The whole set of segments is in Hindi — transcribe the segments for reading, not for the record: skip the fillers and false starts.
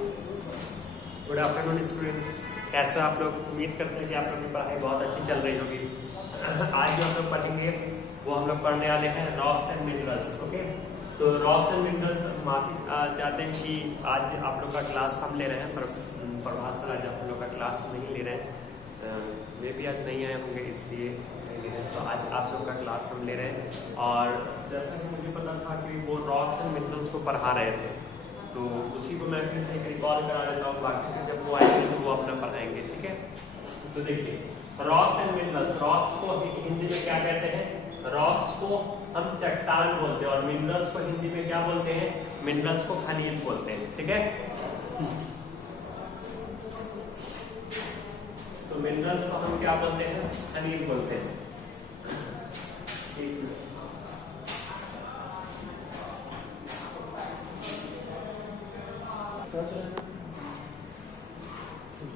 गुड आफ्टरनून स्टूडेंट, कैसे हो आप लोग। उम्मीद करते हैं कि आप लोग की पढ़ाई बहुत अच्छी चल रही होगी। आज जो हम लोग पढ़ेंगे वो हम लोग पढ़ने वाले हैं रॉक्स एंड मिनरल्स। ओके, तो रॉक्स एंड मिनरल्स, माफी चाहते हैं कि आज आप लोग का क्लास हम ले रहे हैं, पर प्रभात सर आज आप लोग का क्लास नहीं ले रहे हैं। वे भी आज नहीं आए होंगे इसलिए नहीं ले रहे हैं, तो आज आप लोग का क्लास हम ले रहे हैं। और जैसा कि मुझे पता था कि वो रॉक्स एंड मिनरल्स को पढ़ा रहे थे, तो उसी को मैं फिर से एक रिकॉल करा देता हूँ। बाकी फिर जब वो आएंगे तो वो अपना पढ़ाएंगे, ठीक है। तो देखिए, रॉक्स एंड मिनरल्स, रॉक्स को हिंदी में क्या कहते हैं? रॉक्स को हम चट्टान बोलते हैं और मिनरल्स को हिंदी में क्या बोलते हैं? मिनरल्स को खनिज बोलते हैं, ठीक है। तो मिनरल्स को हम क्या बोलते हैं? खनिज बोलते हैं।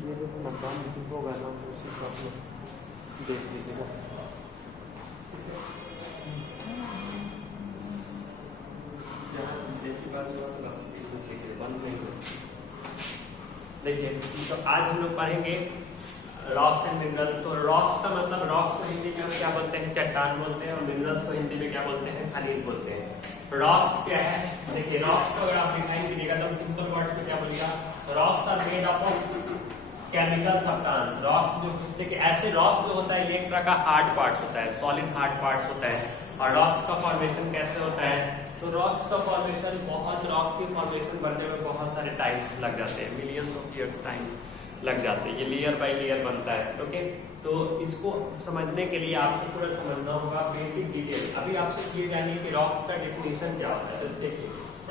ये जो मतदान होगा ना, तो उसी को आप लोग देख लीजिएगा। देखिए, तो आज हम लोग पढ़ेंगे रॉक्स एंड मिनरल्स। तो रॉक्स का मतलब, रॉक्स को हिंदी में हम क्या बोलते हैं? चट्टान बोलते हैं। और मिनरल्स को हिंदी में क्या बोलते हैं? खनिज बोलते हैं। रॉक्स क्या है? देखिए, रॉक्स को अगर आप दिखाई दीजिएगा तो सिंपल वर्ड्स में क्या बोलिएगा? Rocks are made up of chemical substance. Rocks जो, देखिए ऐसे रॉक्स जो होता है ये एक तरह का हार्ड पार्ट्स होता है, सॉलिड हार्ड पार्ट्स होता है। और रॉक्स का फॉर्मेशन कैसे होता है? तो रॉक्स का फॉर्मेशन, बहुत रॉक्स की फॉर्मेशन बनने में बहुत सारे टाइम लग जाते हैं, मिलियंस ऑफ ईयर्स टाइम लग जाते हैं। ये लेयर बाय लेयर बनता है, ओके। तो इसको समझने के लिए आपको पूरा समझना होगा बेसिक डिटेल। अभी आपसे ये जानिए कि रॉक्स का डेफिनेशन क्या होता है। तो देखिए,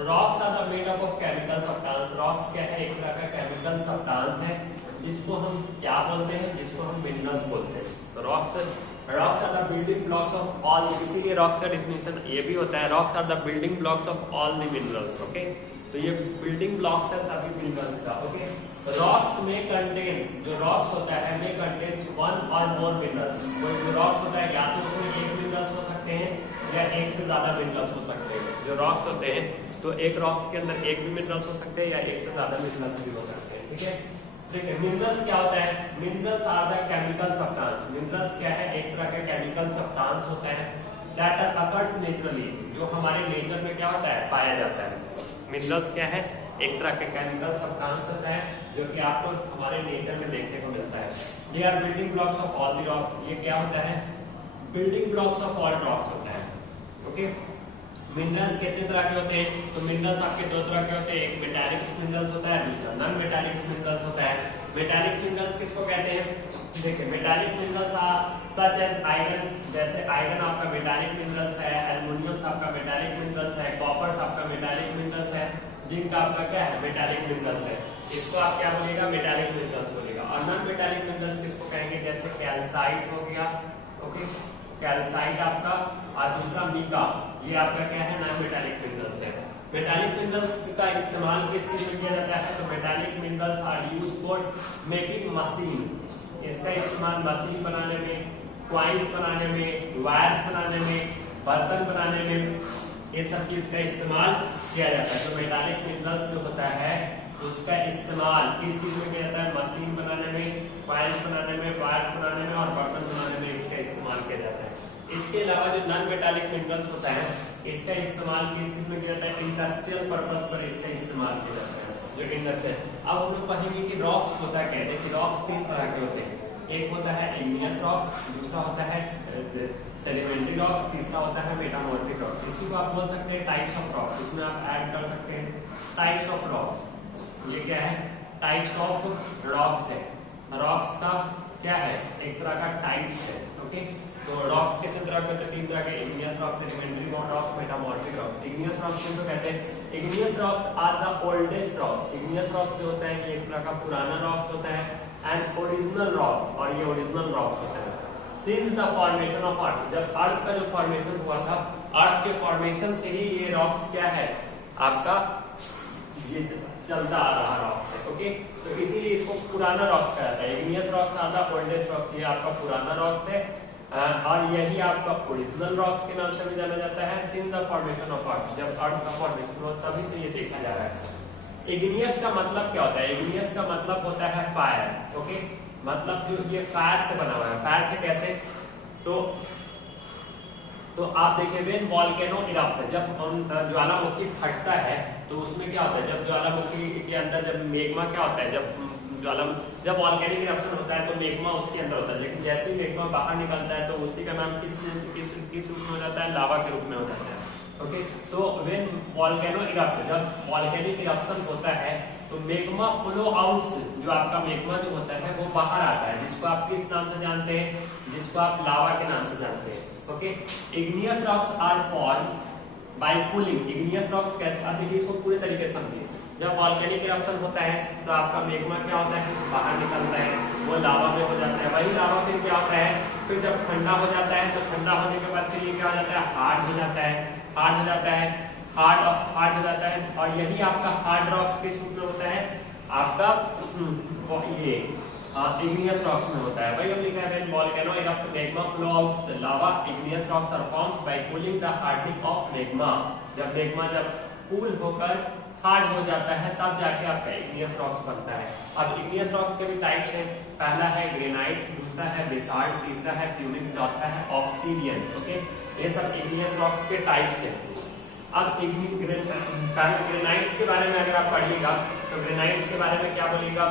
rocks are the made up of chemical substance. Rocks क्या है? एक तरह का केमिकल सब्सटेंस है जिसको हम क्या बोलते हैं? जिसको हम मिनरल्स बोलते हैं। तो rocks are the building blocks of all, इसीलिए रॉक्स का डेफिनेशन ये भी होता है, rocks are the building blocks of all the minerals. Okay, तो ये बिल्डिंग ब्लॉक्स है सभी मिनरल्स का। ओके, रॉक्स में कंटेन्स, जो रॉक्स होता है में कंटेन्स वन और मोर मिनरल्स। कोई जो रॉक्स होता है या तो उसमें एक मिनरल्स हो सकते हैं या एक से ज्यादा मिनरल्स हो सकते हैं। जो रॉक्स होते हैं तो एक रॉक्स के अंदर एक भी मिनरल्स हो सकते हैं या एक से ज्यादा मिनरल्स भी हो सकते हैं, ठीक है। देखिए, मिनरल्स क्या होता है? Minerals are the chemical substance. Minerals क्या है? एक तरह का केमिकल सब्सटेंस होता है दैट अकर्स नेचुरली, जो हमारे नेचर में क्या होता है? पाया जाता है। मिनरल्स क्या है? एक तरह का केमिकल सब्सटेंस होता है जो कि आपको हमारे नेचर में देखने को मिलता है। They are building blocks of all the rocks. ये क्या होता है? Building blocks of all rocks होता है, ओके। मिनरल्स कितने तरह के होते हैं? तो मिनरल्स आपके दो तरह के होते हैं, एक मेटालिक मिनरल्स होता है, दूसरा नॉन मेटालिक मिनरल्स होता है। मेटालिक मिनरल्स किसको कहते हैं? देखिए, metallic minerals such as iron, जैसे आयरन आपका मेटालिक मिनरल्स है, एल्युमिनियम आपका मेटालिक मिनरल्स है, कॉपर आपका मेटालिक मिनरल्स है, जिंक आपका क्या है? मेटालिक मिनरल्स है। इसको आप क्या बोलेगा? मेटालिक मिनरल्स बोलेगा। और नॉन मेटालिक मिनरल्स किसको कहेंगे? जैसे कैल्साइट हो गया, ओके, कैल्साइट आपका, और दूसरा मीका, ये आपका क्या है? नॉन मेटालिक मिनरल्स है। मेटालिक मिनरल्स का इस्तेमाल किस चीज में किया जाता है? तो metallic minerals are used for making machine. इसका इस्तेमाल मशीन बनाने में, क्वाइंस बनाने में, वायर्स बनाने में, बर्तन बनाने में, ये सब चीज का इस्तेमाल किया जाता है। तो मेटालिक मिनरल्स जो होता है उसका इस्तेमाल किस चीज में किया जाता है? मशीन बनाने में, क्वाइंस बनाने में, वायर्स बनाने में और बर्तन बनाने में इसका इस्तेमाल किया जाता है। इसके अलावा जो नॉन मेटालिक मिनरल्स होता है इसका इस्तेमाल किस चीज में किया जाता है? इंडस्ट्रियल पर्पस पर इसका इस्तेमाल किया जाता है, जो इंडस्ट्रियल। अब हम लोग पढ़ेंगे कि रॉक्स होता क्या है। देखिए, रॉक्स तीन तरह के होते हैं। एक होता है इग्नियस रॉक्स, दूसरा होता है सेडिमेंट्री रॉक्स, तीसरा होता है मेटामॉर्फिक रॉक्स। इसी को आप बोल सकते हैं टाइप्स ऑफ रॉक्स। इसमें आप ऐड कर सकते हैं टाइप्स ऑफ रॉक्स। ये क्या है? टाइप्स ऑफ रॉक्स है। रॉक्स का क्या है? एक तरह का टाइप्स है, ओके। तो रॉक्स कितने तरह के होते हैं? तीन तरह के, igneous rocks, sedimentary rocks, metamorphic rocks. Igneous rocks किसको कहते हैं? Igneous rocks are the oldest rock. Igneous rocks जो होता है ये एक तरह का पुराना रॉक्स होता है, एंड ओरिजिनल रॉक्स, और ये ओरिजिनल रॉक्स होता है। Since the formation of earth, जब अर्थ का जो फॉर्मेशन हुआ था, अर्थ के फॉर्मेशन से ही ये रॉक्स क्या है? आपका ये चलता आ रहा रॉक्स है, ओके। तो इसीलिए इसको पुराना रॉक्स कहा जाता है। Igneous rocks are the oldest rocks, ये आपका पुराना रॉक्स है, और यही आपका ओरिजिनल रॉक्स के नाम से भी जाना जाता है। Since the formation of earth, जब अर्थ का फॉर्मेशन हुआ तभी से ये देखा जा रहा है। इग्नियस का मतलब क्या होता है? इग्नियस का मतलब होता है फायर। ओके, मतलब जो ये फायर से बना हुआ है। फायर से कैसे? तो आप देखिए व्हेन वोल्केनो इरप्ट, जब ज्वालामुखी फटता है तो उसमें क्या होता है? जब ज्वालामुखी के अंदर जब मेग्मा क्या होता है, जब वोल्केनिक इरप्शन होता है तो मेग्मा उसके अंदर होता है, लेकिन जैसे ही मेग्मा बाहर निकलता है तो उसी का नाम किस रूप में हो जाता है? लावा के रूप में हो जाता है। ओके, तो व्हेन वोल्केनो इरप्ट, जब वोल्केनिक इरप्शन होता है तो मेग्मा फ्लो आउट, जो आपका मेग्मा जो होता है वो बाहर आता है, जिसको आप किस नाम से जानते हैं? जिसको आप लावा के नाम से जानते हैं। Okay, igneous rocks are form by cooling. Igneous rocks कैसे? अब देखिए इसको पूरे तरीके से समझिए। जब वोल्केनिक इरप्शन होता है तो आपका मेग्मा क्या होता है? बाहर निकलता है, वो लावा में हो जाता है। वही लावा फिर क्या होता है? फिर जब ठंडा हो जाता है तो ठंडा होने के बाद फिर ये क्या हो जाता है? हार्ड हो जाता है। हार्ड हो जाता है, हार्ड हो जाता है, और यही आपका हार्ड रॉक्स किस रूप में होता है? आपका ये igneous rocks में होता है। वही हम लिखा है when volcano erupt magma flow out the lava, igneous rocks are formed by cooling the hardening of magma। जब magma जब कूल होकर हार्ड हो जाता है तब जाके आपका igneous rocks बनता है। अब igneous rocks के भी टाइप्स हैं। पहला है ग्रेनाइट, दूसरा है बेसाल्ट, तीसरा है प्यूरिक, चौथा है ऑब्सीडियन। ओके, ये सब igneous rocks के टाइप्स हैं। अब ग्रेनाइट्स के बारे में अगर आप पढ़िएगा तो ग्रेनाइट्स के बारे में क्या बोलिएगा?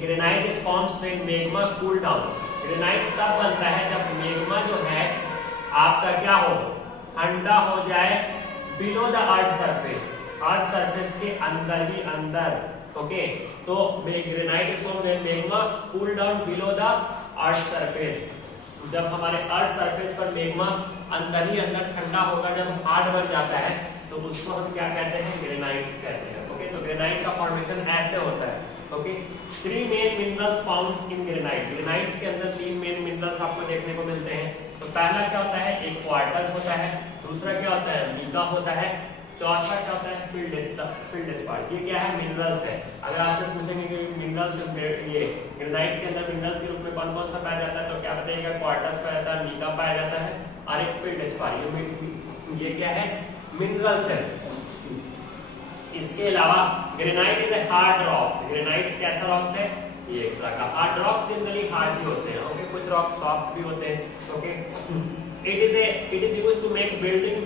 Granite is forms when मेग्मा cool down. Granite तब बनता है जब मेग्मा जो है आपका क्या हो? ठंडा हो जाए below the earth surface, earth surface के अंदर ही अंदर। ओके, तो granite is formed when मेग्मा cool down below the earth surface. जब हमारे अर्थ सरफेस पर मेग्मा अंदर ही अंदर ठंडा होकर जब हार्ड बन जाता है तो उसको हम क्या कहते हैं? ग्रेनाइट्स कहते हैं। ओके, तो ग्रेनाइट का फॉर्मेशन ऐसे होता है। Okay, 3 main minerals found in granite. Granites के अंदर 3 मेन मिनरल्स आपको देखने को मिलते हैं। तो पहला क्या होता है? एक क्वार्टज होता है, दूसरा क्या होता है? मीका होता है, चौथा क्या होता है? फील्डस्पार। ये क्या है? मिनरल्स है। अगर आपसे पूछेंगे कि मिनरल्स ये ग्रेनाइट्स के अंदर मिनरल्स के रूप में कौन कौन सा पाया जाता है तो क्या बताइएगा? क्वार्टज पाया जाता है, मीका पाया जाता है और एक फील्डस्पार। ये क्या है? मिनरल्स है। इसके अलावा granite is a hard rock. Granites कैसा रॉक है? ये एक तरह का हार्ड रॉक, जनरली हार्ड भी होते हैं। ओके, कुछ रॉक सॉफ्ट भी होते हैं। Okay, it is used to make building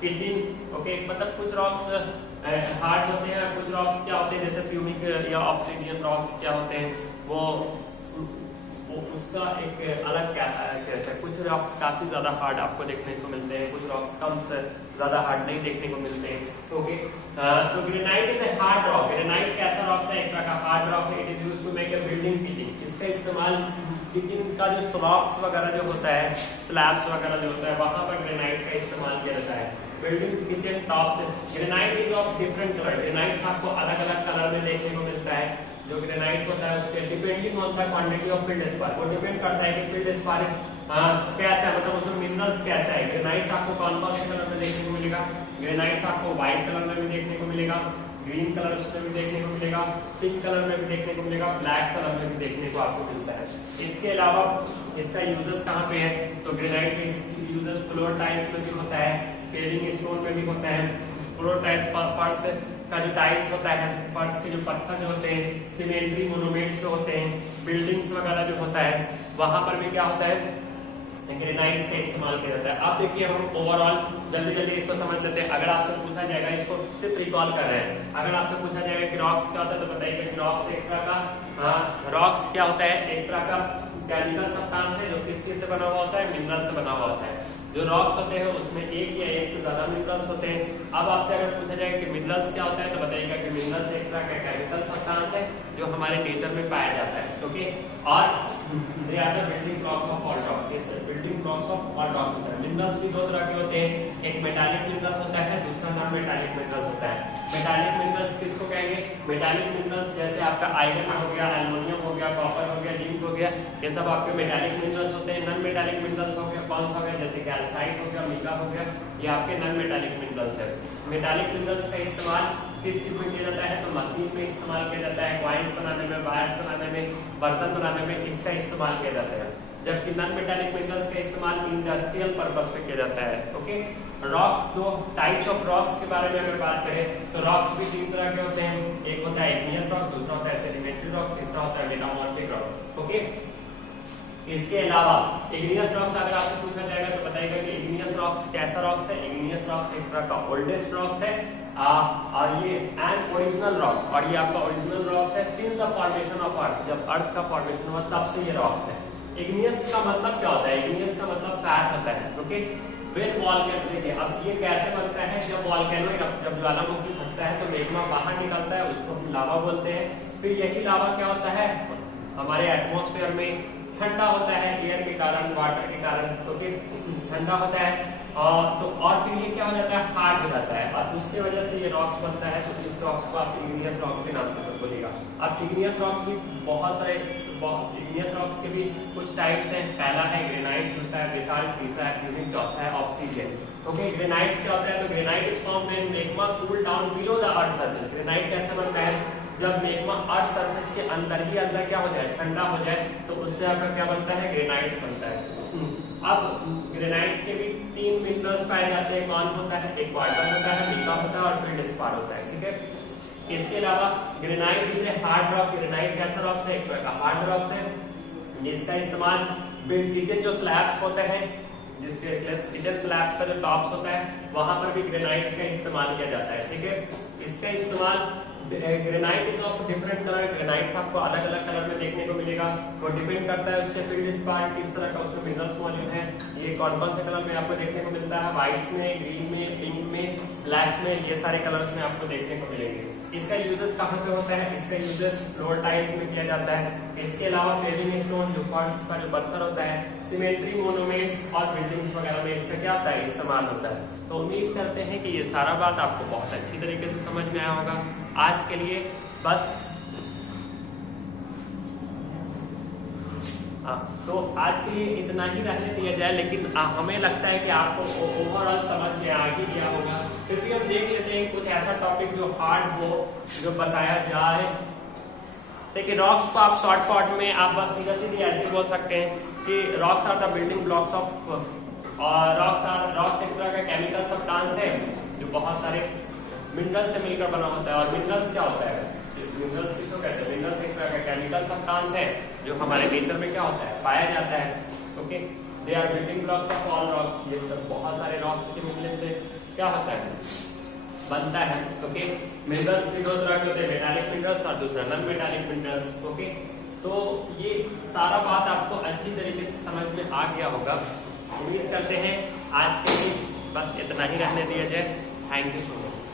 pitching. Okay, मतलब कुछ रॉक्स हार्ड होते हैं, कुछ रॉक्स क्या होते हैं जैसे प्यूमिक या ऑब्सीडियन रॉक्स क्या होते हैं वो उसका एक अलग क्या है। कुछ रॉक्स काफी ज्यादा हार्ड आपको देखने को मिलते हैं, कुछ रॉक्स कम से ज्यादा हार्ड नहीं देखने को मिलते हैं। ओके, तो granite is a hard rock. Granite कैसा रॉक है? एक तरह का हार्ड रॉक है। It is used to make a building pitching. इसका इस्तेमाल किचन का जो स्लैब्स वगैरह जो होता है, स्लैब्स वगैरह जो होता है वहां पर ग्रेनाइट का इस्तेमाल किया जाता है। बिल्डिंग किचन टॉप से। Granite is of different colour. Granite आपको अलग अलग कलर में देखने को मिलता है। जो ग्रेनाइट होता है उसके depending on the quantity of feldspar, वो डिपेंड करता है कि फील्डस्पार कैसा है, मतलब उसमें मिनरल्स कैसा है। ग्रेनाइट्स आपको कौन कौन से कलर में देखने को मिलेगा? ग्रेनाइट्स आपको व्हाइट कलर में भी देखने को मिलेगा, ग्रीन कलर में भी देखने को मिलेगा, पिंक कलर में भी देखने को मिलेगा, ब्लैक कलर में भी देखने को आपको मिलता है। इसके अलावा इसका यूजेस कहाँ पे है? तो ग्रेनाइट में यूजेस फ्लोर टाइल्स में भी होता है, पेविंग स्टोन में भी होता है। फ्लोर टाइल्स फर्श का जो टाइल्स होता है, फर्श के जो पत्थर जो होते हैं, सिमेट्री मोनूमेंट्स जो होते हैं, बिल्डिंग्स वगैरह जो होता है वहां पर भी क्या होता है? ग्रेनाइट्स का इस्तेमाल किया जाता है। अब देखिए हम ओवरऑल जल्दी जल्दी इसको समझ लेते हैं। अगर आपसे पूछा जाएगा, इसको सिर्फ रिकॉल कर रहे हैं, अगर आपसे पूछा जाएगा कि रॉक्स क्या होता है तो बताइए कि रॉक्स एक तरह का रॉक्स क्या होता है? एक तरह का केमिकल सब्सटेंस है जो किस चीज से बना हुआ होता है? मिनरल से बना हुआ होता है। जो रॉक्स होते हैं उसमें एक या एक से ज्यादा मिनरल्स होते हैं। अब आपसे अगर पूछा जाए कि मिनरल्स क्या होता है तो बताइएगा कि मिनरल्स एक तरह का केमिकल सब्सटेंस है जो हमारे नेचर में पाया जाता है। ओके, और they are the building blocks of all rocks. ये building blocks of all rocks होता है। मिनरल्स भी दो तरह के होते हैं, एक मेटालिक मिनरल्स होता है, दूसरा नॉन मेटालिक मिनरल्स होता है। मेटालिक मिनरल्स किसको कहेंगे? मेटालिक मिनरल्स जैसे आपका आयरन हो गया, एल्युमिनियम हो गया, कॉपर हो गया, जिंक हो गया, ये सब आपके मेटालिक मिनरल्स होते हैं। नॉन मेटालिक मिनरल्स हो गया, कौन सा हो गया? जैसे कैल्साइट हो गया, मीका हो गया, ये आपके नॉन मेटालिक मिनरल्स है। मेटालिक मिनरल्स का इस्तेमाल किस चीज में किया जाता है? तो मशीन में इस्तेमाल किया जाता है, कॉइन्स बनाने में, वायर्स बनाने में, बर्तन बनाने में इसका इस्तेमाल किया जाता है। जबकि नॉन मेटालिक मिनरल्स का इस्तेमाल इंडस्ट्रियल पर्पस पे किया जाता है। ओके, रॉक्स, दो टाइप्स ऑफ रॉक्स के बारे में अगर बात करें तो रॉक्स भी तीन तरह के होते हैं। एक होता है इग्नियस रॉक, दूसरा होता है सेडिमेंट्री रॉक, तीसरा होता है मेटामॉर्फिक रॉक। ओके, इसके अलावा इग्नियस रॉक्स अगर आपसे पूछा जाएगा तो बताएगा कि इग्नियस रॉक्स कैसा रॉक्स है। इग्नियस रॉक्स एक तरह का ओल्डेस्ट रॉक्स है और ये एंड ओरिजिनल रॉक्स, और ये आपका ओरिजिनल रॉक्स है since the formation of earth, जब अर्थ का फॉर्मेशन हुआ तब से ये रॉक्स है। इग्नियस का मतलब क्या होता है? इग्नियस का मतलब फैट होता है। ओके, व्हेन वॉल्केनो, देखिए अब ये कैसे बनता है, जब वॉल्केनो जब ज्वालामुखी फटता है तो मैग्मा बाहर निकलता है, उसको हम लावा बोलते हैं। फिर यही लावा क्या होता है, हमारे एटमॉस्फेयर में ठंडा होता है एयर के कारण, वाटर के कारण, ओके ठंडा होता है तो और फिर ये क्या हो जाता है, हार्ड हो जाता है और उसकी वजह से ये रॉक्स बनता है। तो इस रॉक्स को आप इग्नियस रॉक्स के नाम से बोलिएगा। अब इग्नियस रॉक्स भी बहुत सारे, इग्नियस रॉक्स के भी कुछ टाइप्स हैं। पहला है ग्रेनाइट, दूसरा है बेसाल्ट, तीसरा है ट्यूनिक, चौथा है ऑब्सीडियन। ओके, ग्रेनाइट्स क्या होता है, तो granite is formed when magma cool down below the earth surface. Granite कैसे बनता है, जब मैग्मा अर्थ सरफेस के अंदर ही अंदर क्या हो जाए, ठंडा हो जाए, तो उससे आपका क्या बनता है, ग्रेनाइट बनता है। अब ग्रेनाइट्स के भी तीन मिनरल्स पाए जाते हैं। कौन होता है, एक क्वार्टज होता है, मिका होता है और फिर डिस्पार होता है। ठीक है, इसके अलावा granite is a hard rock. Granite कैसा रॉक है, एक तरह का हार्ड रॉक है जिसका इस्तेमाल किचन जो स्लैब्स होते हैं, जिसके किचन स्लैब्स का जो टॉप्स होता है वहां पर भी ग्रेनाइट्स का इस्तेमाल किया जाता है। ठीक है, इसका इस्तेमाल granite is of different colour. Granites आपको अलग अलग कलर में देखने को मिलेगा, वो डिपेंड करता है उससे फील्ड स्पार्ट किस तरह का उसमें मिनरल्स मौजूद है। ये कौन कौन से कलर में आपको देखने को मिलता है, व्हाइट्स में, ग्रीन में, पिंक में, ब्लैक्स में, ये सारे कलर्स में आपको देखने को मिलेंगे। इसका यूजेस कहाँ पे होता है, इसका यूजेस फ्लोर टाइल्स में किया जाता है। इसके अलावा पेविंग स्टोन, जो फर्श का जो पत्थर होता है, सिमेट्री मोनूमेंट्स और बिल्डिंग्स वगैरह में इसका क्या होता है, इस्तेमाल होता है। तो उम्मीद करते हैं कि ये सारा बात आपको बहुत अच्छी तरीके से समझ में आया होगा। आज के लिए बस तो आज के लिए इतना ही रहने दिया जाए, लेकिन हमें लगता है कि आपको ओवरऑल समझ में आ ही गया होगा। फिर भी हम देख लेते हैं कुछ ऐसा टॉपिक जो हार्ड हो, जो बताया जाए। देखिए, रॉक्स को आप शॉर्ट फॉर्म में आप बस सीधा सीधी ऐसे बोल सकते हैं कि rocks are the building blocks of, और रॉक्स एक तरह का केमिकल सब्सटेंस है जो बहुत सारे मिनरल्स से मिलकर बना होता है। और मिनरल्स क्या होता है, मिनरल्स किसको कहते हैं, मिनरल्स एक तरह का केमिकल सब्सटेंस है जो हमारे नेचर में क्या होता है, पाया जाता है। Okay, they are building blocks of all rocks. ये सब बहुत सारे रॉक्स के मिलने से क्या होता है, बनता है। ओके, मिनरल्स भी दो तरह के होते हैं, मेटालिक मिनरल्स और दूसरा नॉन मेटालिक मिनरल्स। ओके, तो ये सारा बात आपको अच्छी तरीके से समझ में आ गया होगा। उम्मीद करते हैं आज के लिए बस इतना ही रहने दिया जाए। Thank you so much.